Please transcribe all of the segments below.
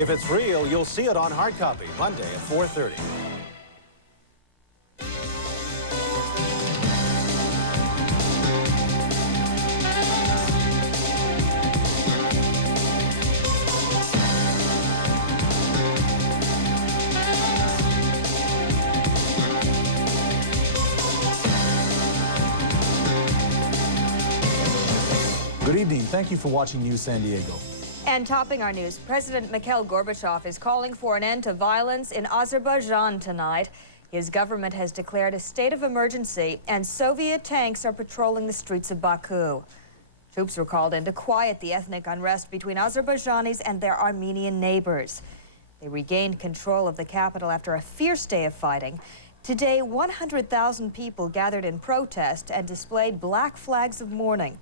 If it's real, you'll see it on hard copy Monday at 4:30. Good evening. Thank you for watching News San Diego. And topping our news, President Mikhail Gorbachev is calling for an end to violence in Azerbaijan tonight. His government has declared a state of emergency, and Soviet tanks are patrolling the streets of Baku. Troops were called in to quiet the ethnic unrest between Azerbaijanis and their Armenian neighbors. They regained control of the capital after a fierce day of fighting. Today, 100,000 people gathered in protest and displayed black flags of mourning.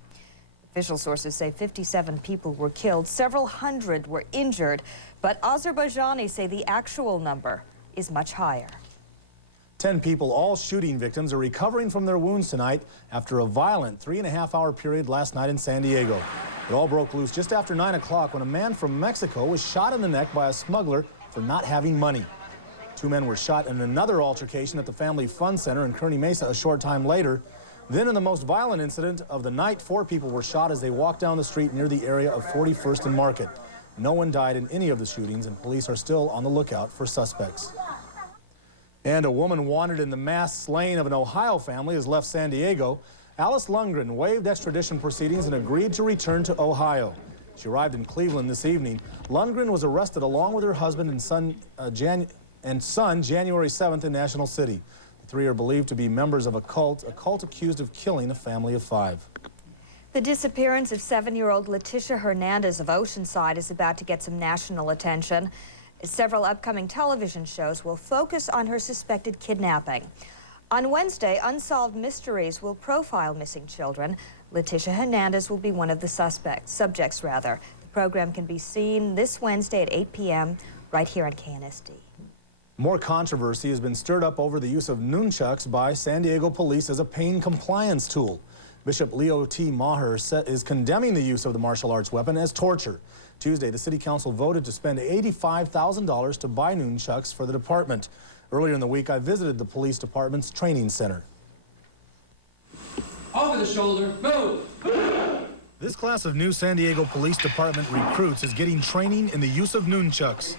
Official sources say 57 people were killed, several hundred were injured, but Azerbaijanis say the actual number is much higher. 10 people, all shooting victims, are recovering from their wounds tonight after a violent 3.5-hour period last night in San Diego. It all broke loose just after 9 o'clock when a man from Mexico was shot in the neck by a smuggler for not having money. 2 men were shot in another altercation at the Family Fun Center in Kearny Mesa a short time later. Then in the most violent incident of the night, 4 people were shot as they walked down the street near the area of 41st and Market. No one died in any of the shootings, and police are still on the lookout for suspects. And a woman wanted in the mass slaying of an Ohio family has left San Diego. Alice Lundgren waived extradition proceedings and agreed to return to Ohio. She arrived in Cleveland this evening. Lundgren was arrested along with her husband and son January 7th in National City. 3 are believed to be members of a cult accused of killing a family of 5. The disappearance of 7-year-old Leticia Hernandez of Oceanside is about to get some national attention. Several upcoming television shows will focus on her suspected kidnapping. On Wednesday, Unsolved Mysteries will profile missing children. Leticia Hernandez will be one of the subjects. The program can be seen this Wednesday at 8 p.m. right here on KNSD. More controversy has been stirred up over the use of nunchucks by San Diego police as a pain compliance tool. Bishop Leo T. Maher is condemning the use of the martial arts weapon as torture. Tuesday, the City Council voted to spend $85,000 to buy nunchucks for the department. Earlier in the week, I visited the police department's training center. Over the shoulder, move! This class of new San Diego Police Department recruits is getting training in the use of nunchucks.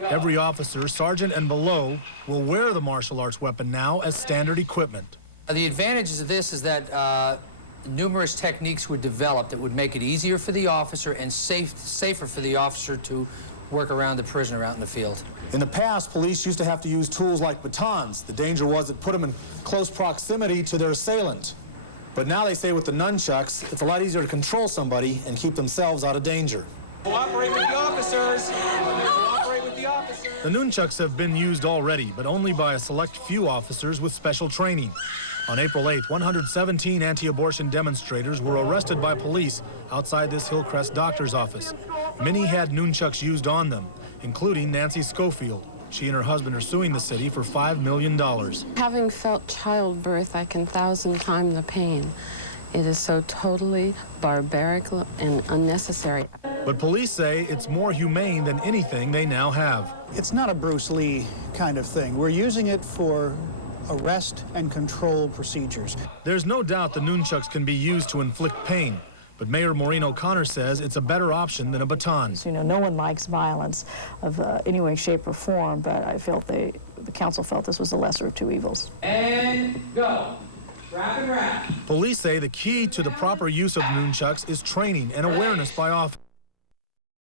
Every officer, sergeant and below, will wear the martial arts weapon now as standard equipment. The advantages of this is that numerous techniques were developed that would make it easier for the officer and safer for the officer to work around the prisoner out in the field. In the past, police used to have to use tools like batons. The danger was it put them in close proximity to their assailant. But now they say with the nunchucks, it's a lot easier to control somebody and keep themselves out of danger. Cooperate with the officers. Cooperate with the officers. The nunchucks have been used already, but only by a select few officers with special training. On April 8th, 117 anti-abortion demonstrators were arrested by police outside this Hillcrest doctor's office. Many had nunchucks used on them, including Nancy Schofield. She and her husband are suing the city for $5 million. Having felt childbirth, I can 1,000 times the pain. It is so totally barbaric and unnecessary. But police say it's more humane than anything they now have. It's not a Bruce Lee kind of thing. We're using it for arrest and control procedures. There's no doubt the nunchucks can be used to inflict pain, but Mayor Maureen O'Connor says it's a better option than a baton. You know, no one likes violence of any way, shape, or form, but I felt the council felt this was the lesser of 2 evils. And go. Wrap and wrap. Police say the key to the proper use of nunchucks is training and awareness by officers.